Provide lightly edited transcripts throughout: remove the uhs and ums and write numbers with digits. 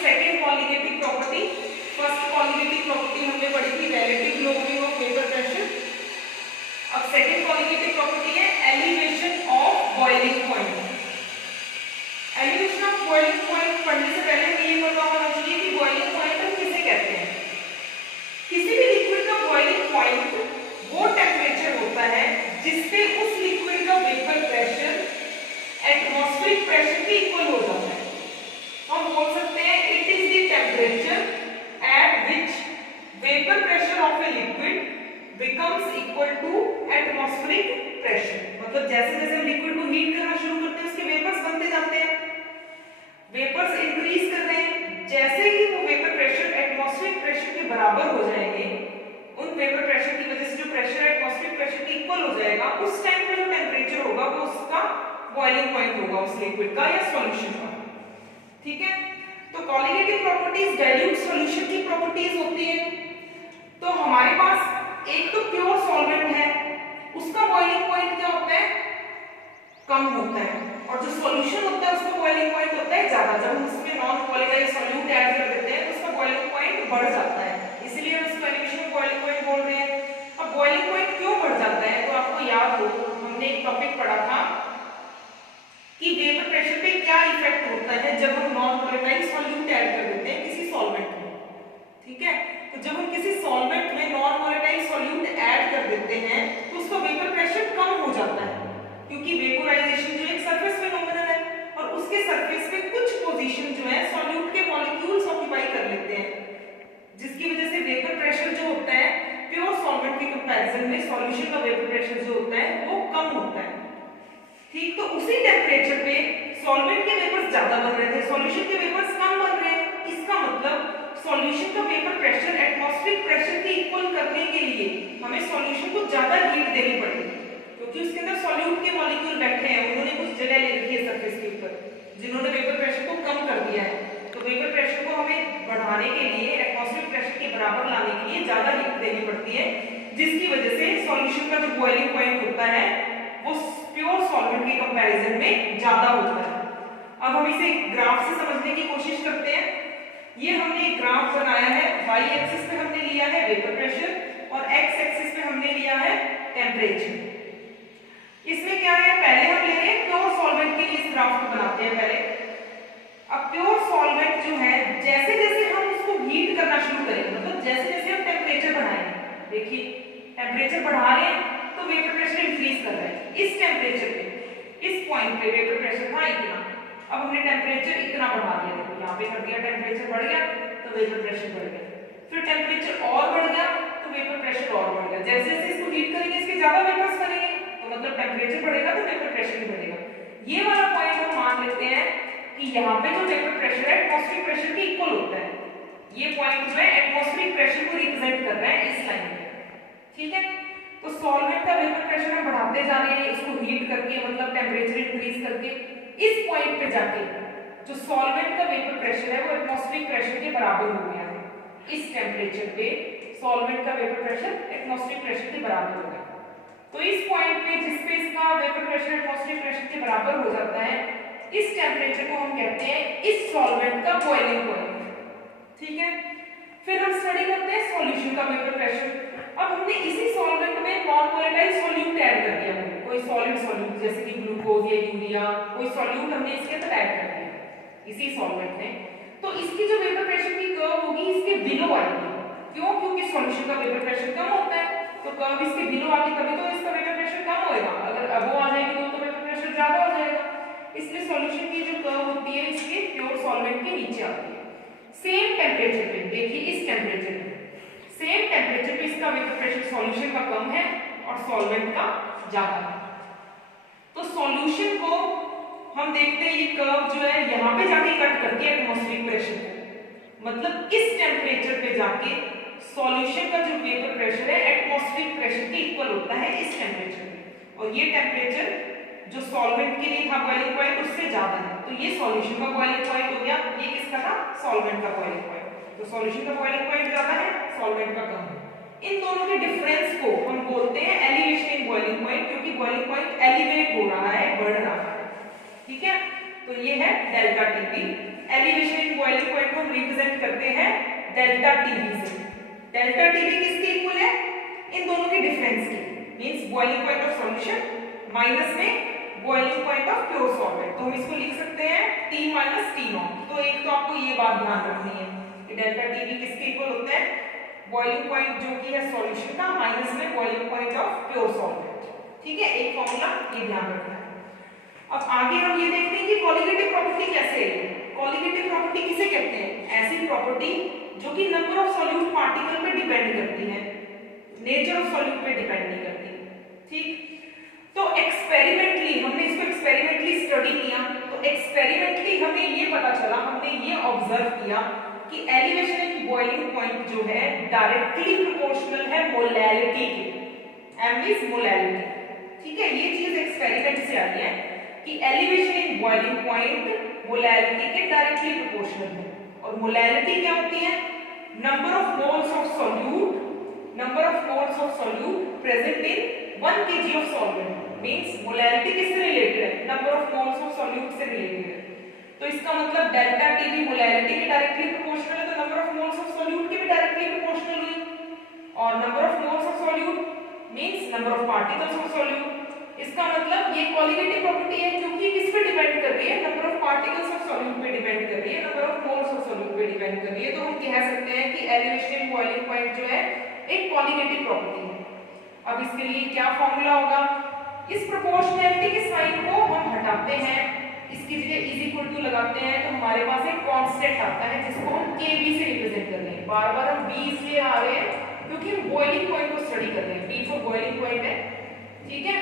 Second colligative property, first colligative property हमने पढ़ी थी relative lowering of vapour pressure. अब सेकंड कॉलिगेटिव प्रॉपर्टी है elevation of boiling point. Elevation of boiling point पढ़ने से पहले हमें ये पता होना चाहिए कि बॉइलिंग पॉइंट हम किसे कहते हैं। किसी भी लिक्विड का बॉइलिंग पॉइंट वो टेम्परेचर होता है जिससे उस लिक्विड का वेपर प्रेशर एटमॉस्फेरिक प्रेशर के इक्वल हो जाता है। हम बोल सकते हैं it is the temperature at which vapour pressure of a liquid becomes equal to atmospheric pressure. मतलब जैसे जैसे हम लिक्विड को हीट करना शुरू करते हैं उसके वेपर्स बनते जाते हैं, वेपर्स इंक्रीज कर रहे हैं। जैसे ही वो वेपर प्रेशर एटमॉस्फेरिक प्रेशर के बराबर हो जाएंगे, उन वेपर प्रेशर की वजह से जो प्रेशर एटमॉस्फेरिक प्रेशर के इक्वल हो जाएगा, उस टाइम पे जो टेम्परेचर होगा वो उसका बॉइलिंग पॉइंट होगा उस लिक्विड का या सॉल्यूशन का। ठीक है, तो कॉलिगेटिव प्रॉपर्टीज डाइल्यूट सॉल्यूशन की प्रॉपर्टीज होती है। तो हमारे पास एक तो प्योर सॉल्वेंट है, उसका बॉइलिंग पॉइंट क्या होता है, कम होता है, और जो सॉल्यूशन होता है उसका बॉइलिंग पॉइंट होता है ज्यादा। जब हम उसमें नॉन वोलेटाइल सॉल्यूट ऐड कर देते हैं तो उसका बॉइलिंग पॉइंट बढ़ जाता है, इसलिए हम इसको एलिवेशन ऑफ बॉइलिंग पॉइंट बोल रहे हैं। अब बॉइलिंग पॉइंट क्यों बढ़ जाता है, तो आपको याद हो हमने एक टॉपिक पढ़ा था कि वेपर प्रेशर पे क्या इफेक्ट होता है जब हम नॉन वोलेटाइल सॉल्यूट ऐड कर देते हैं किसी सॉल्वेंट में। ठीक है, तो जब हम किसी सॉल्वेंट में नॉन वोलेटाइल सॉल्यूट ऐड कर देते हैं तो उसका वेपर प्रेशर कम हो जाता है, क्योंकि वेपोराइजेशन जो एक सरफेस फिनोमेनन है और उसके सरफेस पे कुछ पोजीशन जो है सॉल्यूट के मॉलिक्यूल्स ऑक्यूपाई कर लेते हैं, जिसकी वजह से वेपर प्रेशर जो होता है प्योर सॉल्वेंट के कंपैरिजन में सॉल्यूशन का वेपर प्रेशर जो होता है वो कम होता है। ठीक, तो उसी टेम्परेचर पे सॉल्वेंट के वेपर्स ज्यादा बन रहे थे, सॉल्यूशन के वेपर्स कम बन रहे हैं। इसका मतलब सॉल्यूशन का वेपर प्रेशर एटमॉस्फेरिक प्रेशर के इक्वल करने के लिए हमें सॉल्यूशन को ज्यादा हीट देनी पड़ेगी, क्योंकि उसके अंदर सॉल्यूट के मॉलिक्यूल बैठे हैं, उन्होंने कुछ जगह ले रखी है सरफेस के ऊपर जिन्होंने वेपर प्रेशर को कम कर दिया है। तो वेपर प्रेशर को हमें बढ़ाने के लिए एटमॉस्फेरिक प्रेशर के बराबर लाने के लिए ज्यादा हीट देनी पड़ती है, जिसकी वजह से सॉल्यूशन का जो बॉइलिंग पॉइंट होता है वो प्योर सॉल्वेंट के कंपैरिजन में ज्यादा होता है। अब हम इसे ग्राफ से समझने की कोशिश करते हैं। ये हमने एक ग्राफ बनाया है, y एक्सिस पे हमने लिया है वेपर प्रेशर और x एक्सिस पे हमने लिया है टेम्परेचर। इसमें क्या है, पहले हम ले रहे हैं प्योर सॉल्वेंट के लिए इस ग्राफ को बनाते हैं पहले। अब प्योर सॉल्वेंट जो है जैसे जैसे हम उसको हीट करना शुरू करेंगे, मतलब जैसे जैसे हम टेम्परेचर बढ़ाएंगे, देखिए टेम्परेचर बढ़ा रहे हैं तो वेपर प्रेशर इंक्रीज कर रहा है। इस टेम्परेचर पे इस पॉइंट पे वेपर प्रेशर था इतना, अब हमने टेम्परेचर इतना बढ़ा दिया, देखो यहाँ पे कर दिया, टेम्परेचर बढ़ गया तो वेपर प्रेशर बढ़ गया, फिर टेम्परेचर और बढ़ गया तो वेपर प्रेशर और बढ़ गया। जैसे जैसे इसको हीट करेंगे इसके ज्यादा वेपर्स बनेंगे, तो मतलब टेम्परेचर बढ़ेगा तो वेपर प्रेशर भी बढ़ेगा। ये वाला पॉइंट हम मान लेते हैं कि यहाँ पे जो वेपर प्रेशर है एटमॉस्फेरिक प्रेशर के इक्वल होता है। ये पॉइंट जो है एटमॉस्फेरिक प्रेशर को रिप्रेजेंट कर रहा है इस लाइन पे। ठीक है, तो सॉल्वेंट का वेपर प्रेशर हम बढ़ाते जा रहे हैं इसको हीट करके, मतलब टेम्परेचर इंक्रीज करके। इस पॉइंट पे जाके जो सॉल्वेंट का वेपर प्रेशर है वो एटमॉस्फेरिक प्रेशर के बराबर हो गया है। इस टेम्परेचर पे सॉल्वेंट का वेपर प्रेशर एटमॉस्फेरिक प्रेशर के बराबर हो गया। तो इस पॉइंट पे जिस पे इसका वेपर प्रेशर एटमॉस्फेरिक प्रेशर के बराबर हो जाता है, इस टेम्परेचर को हम कहते हैं इस सॉल्वेंट का बॉइलिंग पॉइंट। ठीक है, फिर हम स्टडी करते हैं सॉल्यूशन का वेपर प्रेशर। अब हमने इसी सॉल्वेंट में नॉन वोलेटाइल सॉल्यूट ऐड कर दिया, हमने कोई सॉलिड सॉल्यूट जैसे कि ग्लूकोज या यूरिया, कोई सॉल्यूट हमने इसके अंदर ऐड कर दिया इसी सॉल्वेंट में। तो इसकी जो वेपर प्रेशर की कर्व होगी इसके बिलो आएगी। क्यों? क्योंकि सॉल्यूशन का वेपर प्रेशर कम होता है, तो कर्व इसके बिलो आएगी तभी तो इसका वेपर प्रेशर कम होएगा। अगर अबो आ जाएगी तो वेपर प्रेशर ज्यादा हो जाएगा। इसलिए सॉल्यूशन की जो कर्व होती है इसके प्योर सॉल्वेंट के नीचे आती है। सेम टेम्परेचर पे देखिए, इस टेम्परेचर पे सेम टेम्परेचर पे इसका वेपर प्रेशर सॉल्यूशन का कम है और सॉल्वेंट का ज्यादा है। तो सॉल्यूशन को हम देखते हैं ये कर्व जो है यहाँ पे जाके कट करती है एटमॉस्फेरिक प्रेशर को, मतलब इस टेम्परेचर पे जाके सॉल्यूशन का जो वेपर प्रेशर है एटमॉस्फेरिक प्रेशर के इक्वल होता है इस टेम्परेचर पे। और ये टेम्परेचर जो सॉल्वेंट के लिए था बॉइलिंग पॉइंट उससे ज्यादा है, तो ये सॉल्यूशन का बॉइलिंग पॉइंट हो गया, ये किसका था? सॉल्वेंट का बॉइलिंग पॉइंट। तो सॉल्यूशन का बॉइलिंग पॉइंट ज्यादा है, सॉल्वेंट का कम है। इन दोनों के डिफरेंस को हम बोलते हैं एलिवेशन इन बॉइलिंग पॉइंट, क्योंकि बॉइलिंग पॉइंट एलिवेट हो रहा है, बढ़ रहा है। ठीक है, तो ये है delta TP elevation in boiling point को हम रिप्रेजेंट करते हैं डेल्टा टीबी से। डेल्टा टीबी किसके इक्वल है? इन दोनों के डिफरेंस के, means boiling point of solution minus में boiling point of pure solvent. तो हम इसको लिख सकते हैं T माइनस T नॉट। तो एक तो आपको ये बात ध्यान रखनी है कि डेल्टा टीबी किसके इक्वल होता है? बॉइलिंग पॉइंट जो कि है सॉल्यूशन का माइनस में boiling point of pure solvent. ठीक है, एक फॉर्मूला ये ध्यान रखना है। अब आगे हम ये देखते हैं कि कोलिगेटिव प्रॉपर्टी कैसे है। कोलिगेटिव प्रॉपर्टी किसे कहते हैं? ऐसी प्रॉपर्टी जो कि नंबर ऑफ सॉल्यूट पार्टिकल पे डिपेंड करती है, नेचर ऑफ सॉल्यूट पे डिपेंड नहीं करती। ठीक, तो एक्सपेरिमेंटली हमने इसको एक्सपेरिमेंटली स्टडी किया, तो एक्सपेरिमेंटली हमें ये पता चला, हमने ये ऑब्जर्व किया कि एलिवेशन इन बॉइलिंग पॉइंट जो है डायरेक्टली प्रोपोर्शनल है मोलैलिटी के। M is molality. ठीक है, ये चीज एक्सपेरिमेंट से आई है कि elevation in boiling point molality के डायरेक्टली प्रोपोर्शनल है। और मोलैलिटी क्या होती है? Number of moles of solute, number of moles of solute present in 1 kg of solvent. Means molality किससे रिलेटेड है? Number of moles of solute से related है। तो इसका मतलब डेल्टा टीबी मोलैलिटी के डायरेक्टली प्रोपोर्शनल है, तो number of moles of solute के भी डायरेक्टली प्रोपोर्शनल हुई। और number of moles of solute means number of particles of solute. इसका मतलब ये कोलिगेटिव प्रॉपर्टी है क्योंकि किस पे डिपेंड कर रही है? Number of particles of solute पे डिपेंड कर रही है, number of moles of solute पे डिपेंड कर रही है। तो हम कह सकते हैं कि एलिवेशन इन बॉइलिंग पॉइंट जो है एक कोलिगेटिव प्रॉपर्टी है। अब इसके लिए क्या फॉर्मूला होगा? इस प्रोपोर्शनैलिटी के साइन को हम हटाते हैं, इसकी जगह इज इक्वल टू लगाते हैं, तो हमारे पास एक कांस्टेंट आता है जिसको हम kb से रिप्रेजेंट कर रहे हैं। बार-बार हम b इसलिए आ रहे हैं क्योंकि हम बॉइलिंग पॉइंट को स्टडी कर रहे हैं, b फॉर बॉइलिंग पॉइंट है। ठीक है,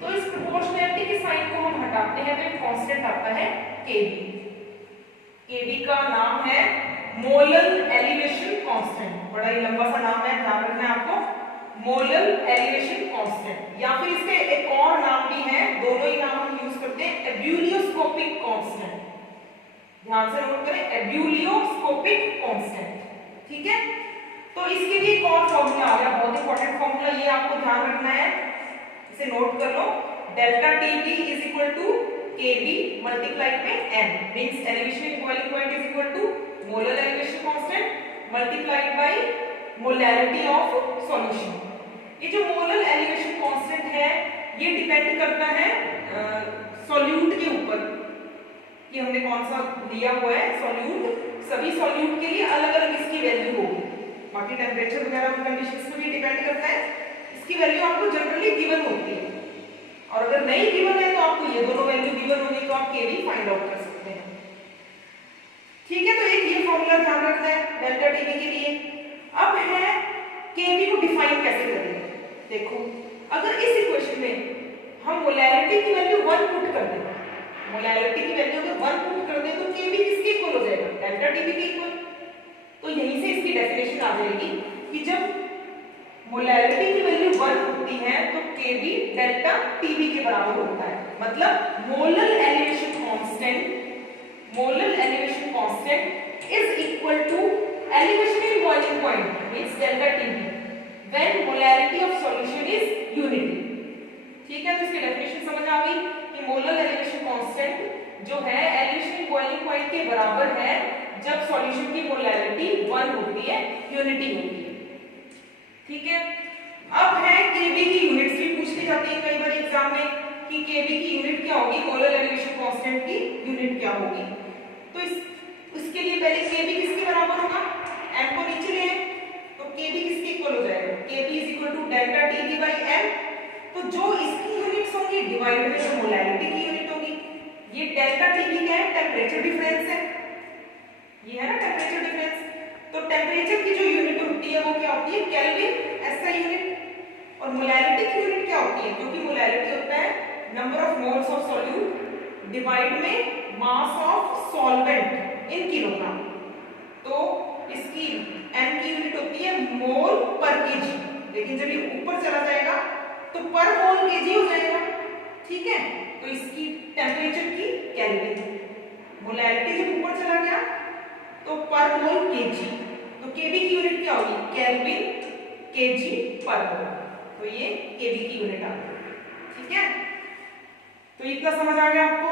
तो इस प्रोपोर्शनैलिटी के साइन को हम हटाते हैं तो एक कांस्टेंट आता है kb। kb का नाम है मोलल एलिवेशन कांस्टेंट। बड़ा ही लंबा सा नाम है, ध्यान रखना है आपको। मोलल एलिवेशन कांस्टेंट, या फिर इसके एक और नाम भी है, दोनों ही नाम हम यूज करते हैं, एब्यूलियोस्कोपिक कांस्टेंट। ध्यान से नोट करें, एब्यूलियोस्कोपिक कांस्टेंट। ठीक है, तो इसके लिए एक और फॉर्मूला आ गया, बहुत इंपॉर्टेंट फॉर्मूला, ये आपको ध्यान रखना है, इसे नोट कर लो। Delta TB is equal to kb multiplied में m, means elevation in boiling point is equal to molar elevation constant multiplied by molarity of solution. ये जो मोलर एलिवेशन कांस्टेंट है ये डिपेंड करता है सॉल्यूट के ऊपर कि हमने कौन सा लिया हुआ है सॉल्यूट। सभी सॉल्यूट के लिए अलग अलग इसकी वैल्यू होगी, बाकी टेम्परेचर वगैरह कंडीशंस पे भी डिपेंड करता है। इसकी वैल्यू आपको जनरली गिवन होती है, और अगर नहीं गिवन है तो आपको ये दोनों वैल्यू गिवन होगी, तो आप kb फाइंड आउट कर सकते हैं। ठीक है, तो एक ये फॉर्मूला ध्यान रखना है डेल्टा टीबी के लिए। अब है kb को डिफाइन कैसे करेंगे। देखो, अगर इस इक्वेशन में हम मोलैलिटी की वैल्यू 1 पुट कर दें, मोलैलिटी की वैल्यू अगर 1 पुट कर दें तो kb किसके इक्वल हो जाएगा? डेल्टा टीबी के इक्वल। तो यहीं से इसकी डेफिनेशन आ जाएगी कि जब मोलैलिटी की वैल्यू 1 होती है तो kb डेल्टा टीबी के बराबर होता है। मतलब molar elevation constant is equal to elevation in boiling point means delta TB when molarity of solution is unity. ठीक है, तो इसकी डेफिनेशन समझ आ गई कि मोलर एलिवेशन कांस्टेंट जो है एलिवेशन इन बॉइलिंग पॉइंट के बराबर है जब सॉल्यूशन की मोलैरिटी 1 होती है, यूनिटी होती है। ठीक है, अब है kb की यूनिट्स भी पूछ ली जाती है कई बार एग्जाम में कि kb की यूनिट क्या होगी, मोलर एलिवेशन कांस्टेंट की यूनिट क्या होगी। तो इसके लिए पहले kb किसके बराबर होगा? m को नीचे ले आए तो kb किसके इक्वल हो जाएगा? kb is equal to delta tb by m। तो जो इसकी यूनिट्स होंगी डिवाइड में जो मोलैरिटी की यूनिट होगी, ये डेल्टा tb क्या है? टेंपरेचर डिफरेंस है, ये है ना टेंपरेचर डिफरेंस। तो टेंपरेचर की जो यूनिट होती है वो क्या होती है? Kelvin SI unit. और मोलैरिटी की यूनिट क्या होती है? क्योंकि मोलैरिटी होता है number of moles of solute divide में mass of solvent in kilogram. तो इसकी m की यूनिट होती है मोल पर केजी, लेकिन जब ये ऊपर चला जाएगा तो पर मोल केजी हो जाएगा। ठीक है, तो इसकी टेंपरेचर की केल्विन, मोलैरिटी जब ऊपर चला गया तो पर मोल केजी, तो kb की यूनिट क्या होगी? केल्विन केजी पर मोल। तो ये kb की यूनिट आ गई। ठीक है, तो इतना समझ आ गया आपको।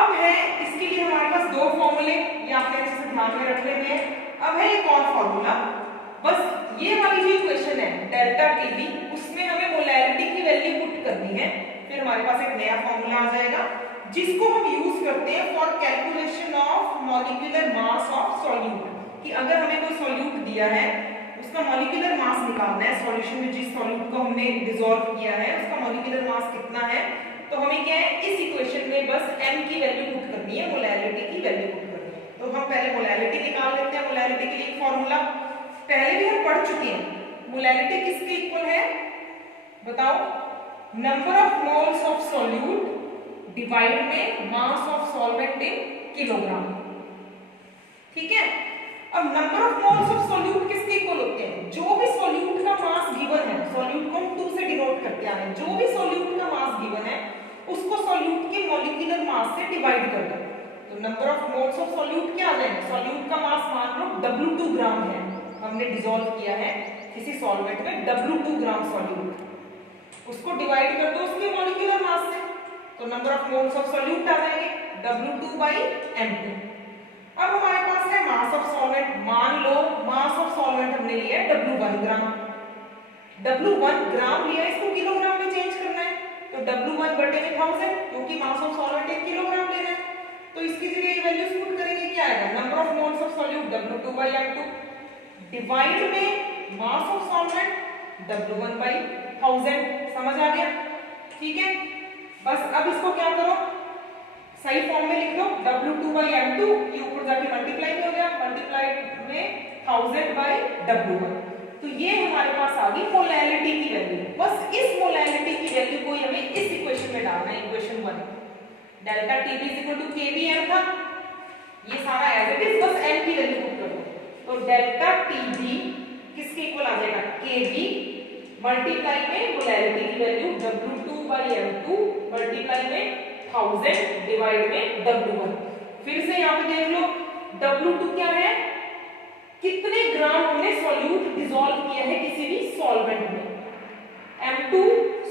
अब है इसके इसके लिए हमारे पास दो फॉर्मूले, ये आपने अच्छे से ध्यान में रख लेने हैं। अब है एक और फॉर्मूला, बस ये वाली जो इक्वेशन है डेल्टा टीबी, उसमें हमें मोलैरिटी की वैल्यू पुट करनी है, फिर हमारे पास एक नया फॉर्मूला आ जाएगा जिसको हम यूज करते हैं for calculation of molecular mass of solute. कि अगर हमें कोई सॉल्यूट दिया है, उसका मॉलिक्यूलर मास निकालना है, सॉल्यूशन में जिस सॉल्यूट को हमने डिसॉल्व किया है उसका मॉलिक्यूलर मास कितना है, तो हमें क्या है इस इक्वेशन में बस m की वैल्यू पुट करनी है, मोलैरिटी की वैल्यू पुट करनी है। तो हम पहले मोलैरिटी निकाल लेते हैं। मोलैरिटी के लिए एक फॉर्मूला पहले भी हम पढ़ चुके हैं। मोलैरिटी किसके इक्वल है बताओ, number of moles of solute divide में mass of solvent in kilogram. ठीक है, अब number of moles of solute किसके इक्वल होते हैं, जो भी सॉल्यूट का मास गिवन है, सॉल्यूट को हम 2 से डिनोट करते आ रहे हैं, जो भी सॉल्यूट का मास गिवन है उसको सॉल्यूट के मॉलिक्यूलर मास से डिवाइड कर दो। तो number of moles of solute क्या आ जाएगा, सॉल्यूट का मास मान लो W2 ग्राम है, हमने डिसॉल्व किया है किसी सॉल्वेंट में W2 ग्राम सॉल्यूट, उसको डिवाइड कर दो उसके मॉलिक्यूलर मास से, तो number of moles of solute आ जाएंगे W2/m2। अब हमारे पास है मास ऑफ सॉल्वेंट, मान लो मास ऑफ सॉल्वेंट हमने लिया है W1 ग्राम, W1 ग्राम लिया, इसको किलोग्राम में चेंज करना है, तो W1/1000 क्योंकि मास ऑफ सॉल्वेंट 1 किलोग्राम लेना है, तो इसकी जगह वैल्यूज पुट करेंगे, क्या आएगा number of moles of solute W2/m2 divide में मास ऑफ सॉल्वेंट W1/1000। समझ आ गया? ठीक है, बस अब इसको क्या करो, सही फॉर्म में लिख लो, W2/m2 ये ऊपर जाके मल्टीप्लाई हो गया, मल्टीप्लाई में 1000/W1, तो ये हमारे पास आ गई मोलैरिटी की वैल्यू। बस इस मोलैरिटी की वैल्यू को हमें इस इक्वेशन में डालना है, इक्वेशन 1। डेल्टा टीबी KBm था, ये सारा एज इट इज, बस m की वैल्यू पुट कर दो, तो डेल्टा टीबी किसके इक्वल आ जाएगा, Kb मल्टीप्लाई में मोलैरिटी की वैल्यू W2/m2 मल्टीप्लाई में 1000 डिवाइड में W1। फिर से यहाँ पे देख लो W2 क्या है, कितने ग्राम हमने सॉल्यूट डिसॉल्व किया है किसी भी सॉल्वेंट में, M2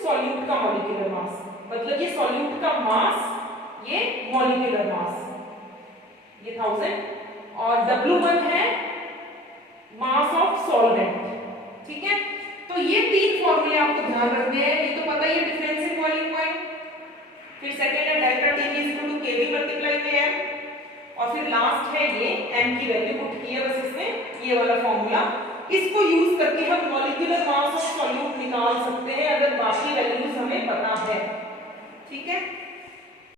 सॉल्यूट का मॉलिक्यूलर मास, मतलब ये सॉल्यूट का मास, ये मॉलिक्यूलर मास, ये 1000, और W1 है मास ऑफ सॉल्वेंट। ठीक है, तो ये 3 फॉर्मूले आपको ध्यान रखने हैं, ये तो पता ही है डिफरेंस इन बॉइलिंग पॉइंट। फिर सेकंड है डेल्टा टीबी Kb मल्टीप्लाई में m, और फिर लास्ट है ये m की वैल्यू पुट की है बस इसमें, ये वाला फॉर्मूला, इसको यूज करके हम मॉलिक्यूलर मास ऑफ सॉल्यूट निकाल सकते हैं अगर बाकी वैल्यूज हमें पता है। ठीक है।